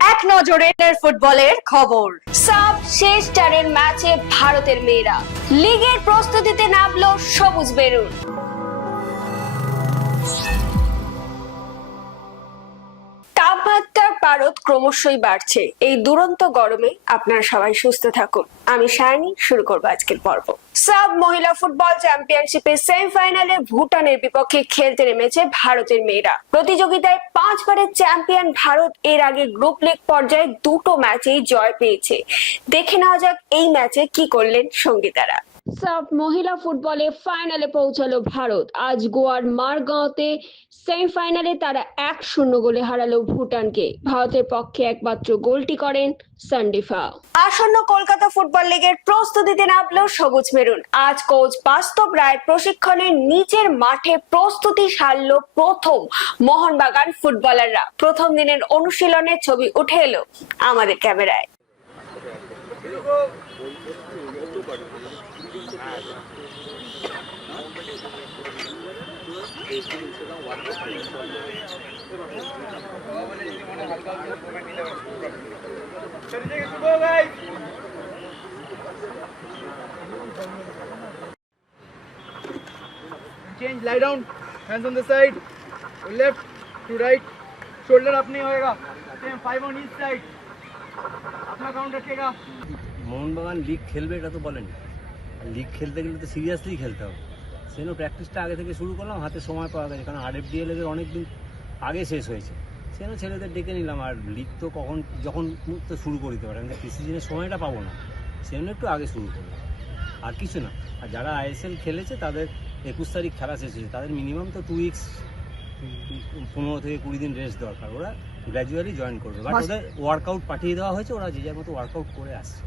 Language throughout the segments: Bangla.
এক নজরে ফুটবলের খবর। সাব শেষ চারের ম্যাচে ভারতের মেয়েরা লিগের প্রস্তুতিতে নামলো সবুজ বেরুন। তাপমাত্রার পারদ ক্রমশই বাড়ছে। এই দুরন্ত গরমে আপনারা সবাই সুস্থ থাকুন। আমি শায়নি, শুরু করবো আজকের পর্ব। সাব মহিলা ফুটবল চ্যাম্পিয়নশিপের সেমিফাইনালে ভুটানের বিপক্ষে খেলতে নেমেছে ভারতের মেয়েরা। প্রতিযোগিতায় 5 বারের চ্যাম্পিয়ন ভারত এর আগে গ্রুপ লিগ পর্যায়ে 2টো ম্যাচেই জয় পেয়েছে। দেখে নেওয়া যাক এই ম্যাচে কি করলেন সঙ্গীতারা। সাব মহিলা ফুটবলে ফাইনালে পৌঁছালো ভারত। আজ গোয়ার মারগাঁওতে সেমিফাইনালে তারা 1-0 গোলে হারালো ভুটানকে। ভারতের পক্ষে একমাত্র গোলটি করেন সান্ডিফা। আসন্ন কলকাতা ফুটবল লিগের প্রস্তুতিতে নামলো সবুজ মেরুন। আজ কোচ বাস্তব রায়ের প্রশিক্ষণে নিজের মাঠে প্রস্তুতি সারলো প্রথম মোহনবাগান ফুটবলাররা। প্রথম দিনের অনুশীলনের ছবি উঠে এলো আমাদের ক্যামেরায়। Change, lie down, hands on the side, to left to right, shoulder up नहीं होएगा, same 5 on each side, अपना काउंट रखेगा। মোহনবাগান লিগ খেলবে এটা তো বলেনি। লিগ খেলতে গেলে তো সিরিয়াসলি খেলতে হবে। সেজন্য প্র্যাকটিসটা আগে থেকে শুরু করলাম, হাতে সময় পাওয়া গেছে, কারণ RFDL এর অনেক দিন আগে শেষ হয়েছে। সেজন্য ছেলেদের ডেকে নিলাম। আর লিগ তো যখন তো শুরু করে দিতে পারে, আমি প্রিসিজনের সময়টা পাবো না, সেজন্য একটু আগে শুরু করলাম, আর কিছু না। আর যারা ISL খেলেছে তাদের 21 তারিখ খেলা শেষ হয়েছে, তাদের মিনিমাম তো 2 উইকস 15 থেকে 20 দিন রেস্ট দরকার। ওরা গ্র্যাজুয়ালি জয়েন করবে, বাট ওদের ওয়ার্কআউট পাঠিয়ে দেওয়া হয়েছে, ওরা যে যার মতো ওয়ার্কআউট করে আসছে।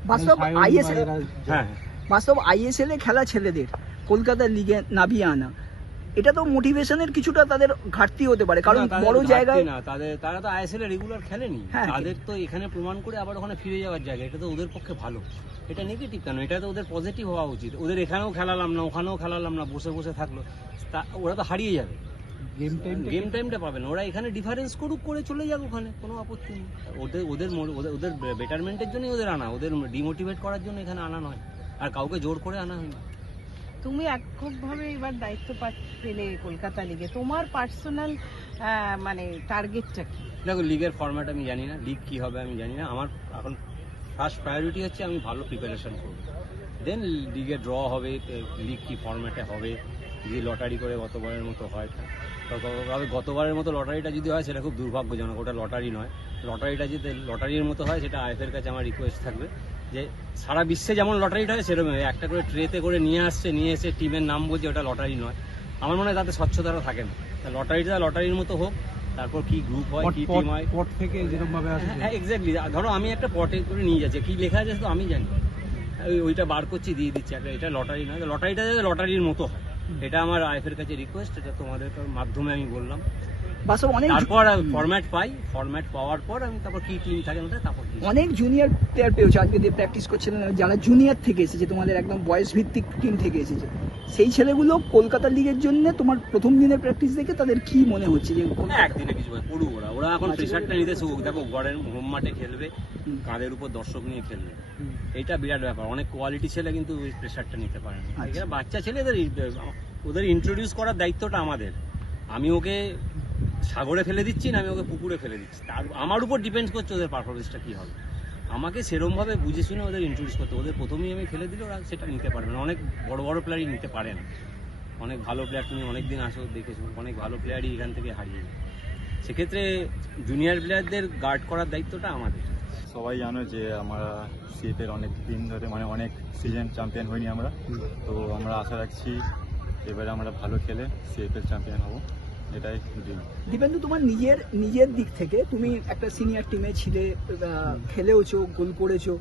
বাস্তব ISL এ খেলা ছেলেদের কলকাতা লিগে নামিয়ে আনা, এটা তো মোটিভেশনের কিছুটা তাদের ঘাটতি হতে পারে, কারণ বড় জায়গায় না তারা তো ISL এ রেগুলার খেলেনি। তাদের তো এখানে প্রমাণ করে আবার ওখানে ফিরে যাওয়ার জায়গা, এটা তো ওদের পক্ষে ভালো। এটা নেগেটিভ কেন? এটা তো ওদের পজিটিভ হওয়া উচিত। ওদের এখানেও খেলালাম না, ওখানেও খেলালাম না, বসে বসে থাকলো, ওরা তো হারিয়ে যাবে, গেম টাইমটা পাবে না। ওরা এখানে ডিফারেন্স করুক, করে চলে যাক, ওখানে কোনো আপত্তি নেই। ওদের বেটারমেন্টের জন্যই ওদের আনা, ওদের ডিমোটিভেট করার জন্য এখানে আনা নয়, আর কাউকে জোর করে আনা হয়নি। তুমি এককভাবে এবার দায়িত্ব পেলে কলকাতা লিগে, তোমার পার্সোনাল মানে টার্গেটটা কি? দেখো, লিগের ফরম্যাট আমি জানি না, লিগ কি হবে আমি জানি না। আমার এখন ফার্স্ট প্রায়োরিটি হচ্ছে আমি ভালো প্রিপারেশন করব, দেন লিগে ড্র হবে, লিগ কি ফরম্যাটে হবে, যদি লটারি করে গতবারের মতো হয়। তবে গতবারের মতো লটারিটা যদি হয় সেটা খুব দুর্ভাগ্যজনক, ওটা লটারি নয়। লটারিটা যদি লটারির মতো হয়, সেটা IFA এর কাছে আমার রিকোয়েস্ট থাকবে যে সারা বিশ্বে যেমন লটারিটা হয় সেরকম একটা করে ট্রেতে করে নিয়ে এসে টিমের নাম বলছে, ওটা লটারি নয়। আমার মনে হয় তাতে স্বচ্ছতাটা থাকে না। লটারিটা লটারির মতো হোক, তারপর কি গ্রুপ হয়, কি টিম হয়, পট থেকে যেরকম ভাবে আসে। হ্যাঁ, এক্স্যাক্টলি। ধরো আমি একটা পটে করে নিয়ে যাচ্ছি, কি লেখা আছে তো আমি জানি, ওইটা বার করছি, দিয়ে দিচ্ছি। এটা লটারি নয়, লটারিটা যাতে লটারির মতো হয়, এটা আমার IFA এর কাছে রিকোয়েস্ট। এটা তোমাদের মাধ্যমে আমি বললাম। তারপর ফরম্যাট পাওয়ার পর আমি তারপর কি টিম থাকে না, তারপর অনেক জুনিয়র প্লেয়ার পেয়েছে আজকে দিয়ে প্র্যাকটিস করছিলেন, যারা জুনিয়র থেকে এসেছে, তোমাদের একদম বয়স ভিত্তিক টিম থেকে এসেছে, সেই ছেলেগুলো কলকাতা লিগের জন্য তোমার প্রথম দিনের প্র্যাকটিস দেখে তাদের কি মনে হচ্ছে যে একদিনে কিছু পড়ু? ওরা এখন প্রেশারটা নিতে শুরু। দেখো, গড়ের হোম মাঠে খেলবে, কাঁধের উপর দর্শক নিয়ে খেলবে, এইটা বিরাট ব্যাপার। অনেক কোয়ালিটি ছেলে কিন্তু ওই প্রেশারটা নিতে পারে না। এখানে বাচ্চা ছেলেদের ওদের ইন্ট্রোডিউস করার দায়িত্বটা আমাদের। আমি ওকে সাগরে ফেলে দিচ্ছি না, আমি ওকে পুকুরে ফেলে দিচ্ছি, আমার উপর ডিপেন্ড করছে ওদের পারফরমেন্সটা কি হবে। আমাকে সেরমভাবে বুঝে শুনে ওদের ইন্ট্রোডিউস করতে, ওদের প্রথমেই আমি ফেলে দিলে ওরা সেটা নিতে পারবে না। অনেক বড় বড় প্লেয়ারই নিতে পারে না। অনেক ভালো প্লেয়ার, তুমি অনেকদিন আসো, দেখেছো, অনেক ভালো প্লেয়ারই এখান থেকে হারিয়ে যায়। সেক্ষেত্রে জুনিয়র প্লেয়ারদের গার্ড করার দায়িত্বটা আমাদের। সবাই জানো যে আমরা CFA অনেক দিন ধরে, মানে অনেক সিজন চ্যাম্পিয়ন হইনি আমরা, তো আমরা আশা রাখছি এবারে আমরা ভালো খেলে CFA চ্যাম্পিয়ন হব, এটাই দীপেন্দু। তোমার নিজের দিক থেকে তুমি একটা সিনিয়র টিমে ছিলে, খেলেওছো, গোল করেছো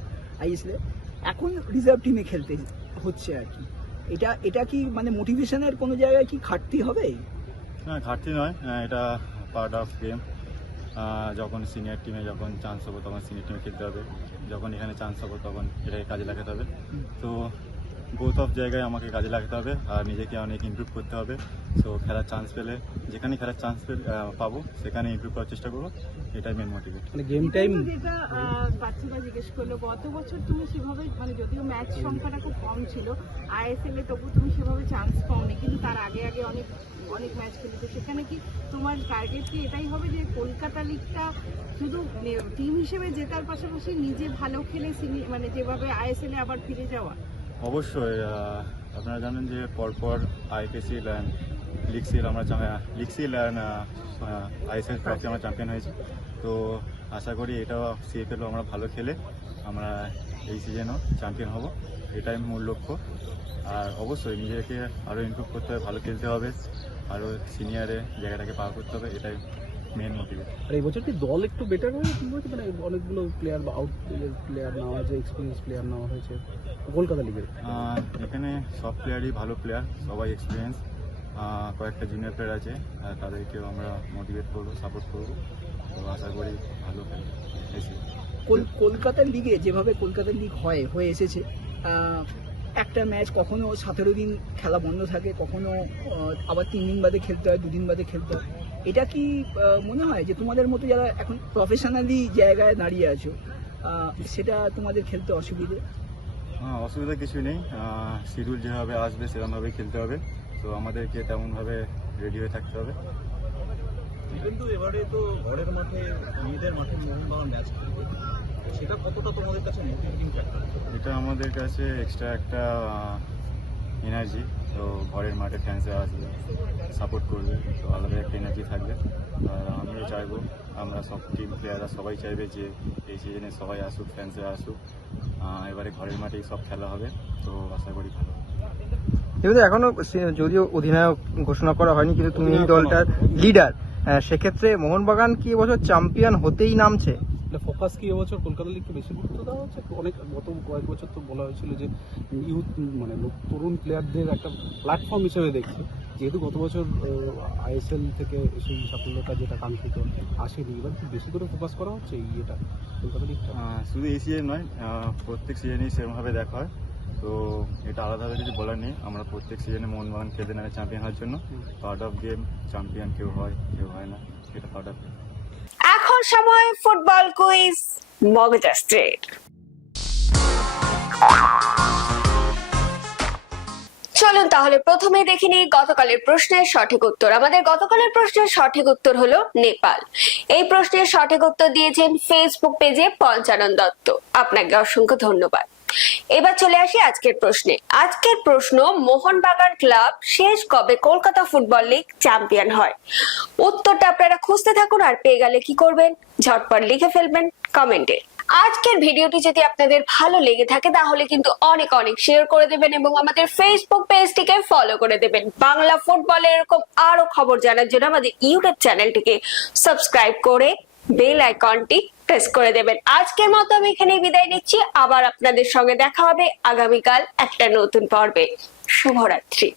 ISL, এখন রিজার্ভ টিমে খেলতে হচ্ছে আর কি। এটা কি মানে মোটিভেশনের কোনো জায়গায় কি ঘাটতি হবে? না, ঘাটতি নয়, এটা পার্ট অফ গেম। যখন সিনিয়র টিমে যখন চান্স হবে তখন সিনিয়র টিমে খেলতে হবে, যখন এখানে চান্স হবে তখন এটাকে কাজে লাগাতে হবে। তো বোথ অফ জায়গায় আমাকে কাজে লাগতে হবে আর নিজেকে অনেক ইমপ্রুভ করতে হবে। সো খেলার চান্স পেলে যেখানে খেলার চান্স পাবো সেখানে ইমপ্রুভ করার চেষ্টা করবো, এটাই মেন মোটিভেট। মানে গেম টাইম যেটা বাচ্চারা জিজ্ঞেস করলো, গত বছর তুমি সেভাবে মানে যদিও ম্যাচ সংখ্যাটা খুব কম ছিল আইএসএল এ, তবু তুমি সেভাবে চান্স পাওনি, কিন্তু তার আগে আগে অনেক অনেক ম্যাচ খেলেছো। সেখানে কি তোমার টার্গেট কি এটাই হবে যে কলকাতা লিগটা শুধু টিম হিসেবে জেতার পাশাপাশি নিজে ভালো খেলে মানে যেভাবে আইএসএল এ আবার ফিরে যাওয়া? অবশ্যই আপনারা জানেন যে পরপর আইপিএসএল অ্যান্ড লিগসিল আমরা লিগসিল অ্যান্ড আইএসএল ট্রফি আমরা চ্যাম্পিয়ন হয়েছি। তো আশা করি এটাও সিএফএলও আমরা ভালো খেলে আমরা এই সিজনও চ্যাম্পিয়ন হব, এটাই মূল লক্ষ্য। আর অবশ্যই নিজেকে আরও ইমপ্রুভ করতে হবে, ভালো খেলতে হবে, আরও সিনিয়রে জায়গাটাকে পার করতে হবে, এটাই মেন মোটিভেট। আর এই বছর কি দল একটু বেটার হয়েছে, মানে অনেকগুলো প্লেয়ার বা আউট প্লেয়ার নেওয়া হয়েছে, এক্সপিরিয়েন্স প্লেয়ার নেওয়া হয়েছে কলকাতা লিগের? এখানে সব প্লেয়ারই ভালো প্লেয়ার, সবাই এক্সপিরিয়েন্স। কয়েকটা জুনিয়র প্লেয়ার আছে, তাদেরকেও আমরা মোটিভেট করবো, সাপোর্ট করবো। তো আশা করি ভালো খেলবে এসে। কলকাতার লিগে যেভাবে কলকাতার লিগ হয়ে এসেছে, একটা ম্যাচ কখনো 17 দিন খেলা বন্ধ থাকে, কখনো আবার 3 দিন বাদে খেলতে হয়, 2 দিন বাদে খেলতে হয়। এটা কি মনে হয় যে তোমাদের মতো যারা এখন প্রফেশনালি জায়গায় দাঁড়িয়ে আছো, সেটা তোমাদের খেলতে অসুবিধে? অসুবিধা কিছুই নেই, শিডিউল যেভাবে আসবে সেরকমভাবেই খেলতে হবে। তো আমাদেরকে তেমনভাবে রেডি হয়ে থাকতে হবে। কিন্তু এবারে তো ঘরের মাঠে নিজেদের মাঠে মোহনবাগান ম্যাচ খেলবে, সেটা কতটা তোমাদের কাছে মোটিভেটিং ফ্যাক্টর? এটা আমাদের কাছে এক্সট্রা একটা এনার্জি। তো ঘরের মাঠে ফ্যান্সরা আসবে, সাপোর্ট করবে, তো আলাদা একটা এনার্জি থাকবে। আর আমিও চাইবো, আমরা সব টিম প্লেয়াররা সবাই চাইবে যে এই সিজনে সবাই আসুক, ফ্যান্সরা আসুক। এবারে ঘরের মাঠেই সব খেলা হবে, তো আশা করি ভালো। যেহেতু এখনো যদিও অধিনায়ক ঘোষণা করা হয়নি, কিন্তু তুমি এই দলটার লিডার, সেক্ষেত্রে মোহনবাগান কি এবছর চ্যাম্পিয়ন হতেই নামছে? ফোকাস কি এবছর কলকাতা লিগকে বেশি গুরুত্ব দেওয়া হচ্ছে? অনেক গত কয়েক বছর তো বলা হয়েছিল যে ইউথ মানে তরুণ প্লেয়ারদের একটা প্ল্যাটফর্ম হিসেবে দেখছে, যেহেতু গত বছর আইএসএল থেকে সেই সাফল্যটা যেটা কাঙ্ক্ষিত আসেনি, এবার কি বেশি করে ফোকাস করা হচ্ছে এই এটা কলকাতা লিগটা? শুধু এই সিজন নয়, প্রত্যেক সিজনেই সেরকমভাবে দেখা হয়। তো এটা আলাদাভাবে কিছু বলার নেই, আমরা প্রত্যেক সিজনে মোহনবাগান খেলতে নামে চ্যাম্পিয়ন হওয়ার জন্য। পার্ট অফ গেম, চ্যাম্পিয়ন কেউ হয় কেউ হয় না, এটা পার্ট অফ গেম। এখন সময় ফুটবল কুইজ মগজা স্ট্রেট। চলুন তাহলে প্রথমে দেখে নিই গতকালের প্রশ্নের সঠিক উত্তর। আমাদের গতকালের প্রশ্নের সঠিক উত্তর হলো নেপাল। এই প্রশ্নের সঠিক উত্তর দিয়েছেন ফেসবুক পেজে পঞ্চানন দত্ত, আপনাকে অসংখ্য ধন্যবাদ। এবার চলে আসি আজকের প্রশ্নে। আজকের প্রশ্ন, মোহনবাগান ক্লাব শেষ কবে কলকাতা ফুটবল লিগ চ্যাম্পিয়ন হয়? উত্তরটা আপনারা খুঁজতে থাকুন, আর পেয়ে গেলে কি করবেন, ঝটপট লিখে ফেলবেন কমেন্টে। আজকের ভিডিওটি যদি আপনাদের ভালো লেগে থাকে তাহলে কিন্তু অনেক অনেক শেয়ার করে দেবেন এবং আমাদের ফেসবুক পেজটিকে ফলো করে দেবেন। বাংলা ফুটবলের এরকম আরো খবর জানার জন্য আমাদের ইউটিউব চ্যানেলটিকে সাবস্ক্রাইব করে বেল আইকনটি প্রেস করে দেবেন। আজকের মতো আমি এখানে বিদায় নিচ্ছি, আবার আপনাদের সঙ্গে দেখা হবে আগামীকাল একটা নতুন পর্বে। শুভরাত্রি।